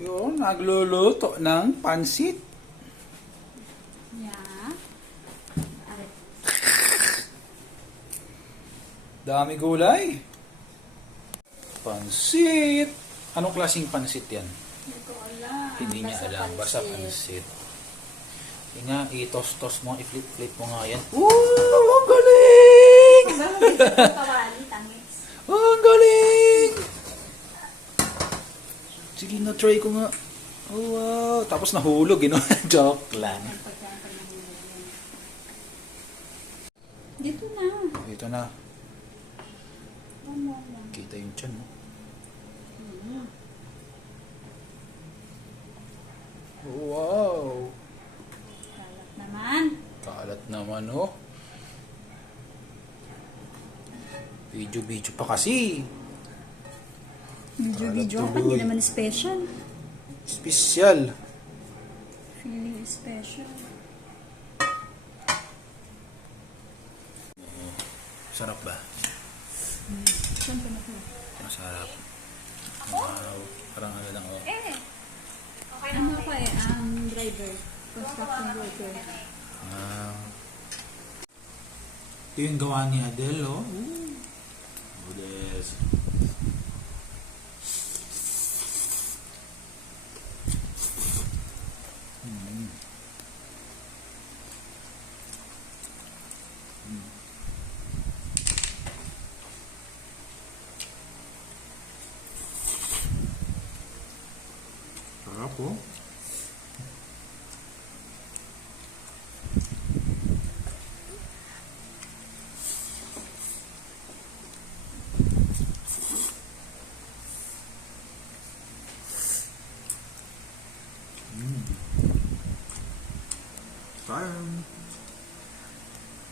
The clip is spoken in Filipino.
Yun, nagluluto ng pansit. Yeah. Dami gulay. Pansit. Anong klaseng pansit yan? Hindi ko alam. Hindi niya alam. Basta pansit. Hindi nga, i-toss-toss mo, i-flip-flip mo nga yan. Ang galing! Kawali, tangis. Ang galing! Sige na, try ko nga. Oh, wow. Tapos nahulog, you know? Joke lang. Dito na. Ito na. Ano lang. Kita yung tiyan, no? Wow! Kalat naman. Kalat naman, oh. Video-video pa kasi. Video Kalat ka, hindi tuloy. naman special. Special. Feeling special. Sarap ba? Saan ka na po? Masarap. Wow. Parang ano lang, oh. Ano ko driver. Construction worker. Wow. Ito yung gawa ni Adele, oh. Adele. Sarap, oh. Sayang.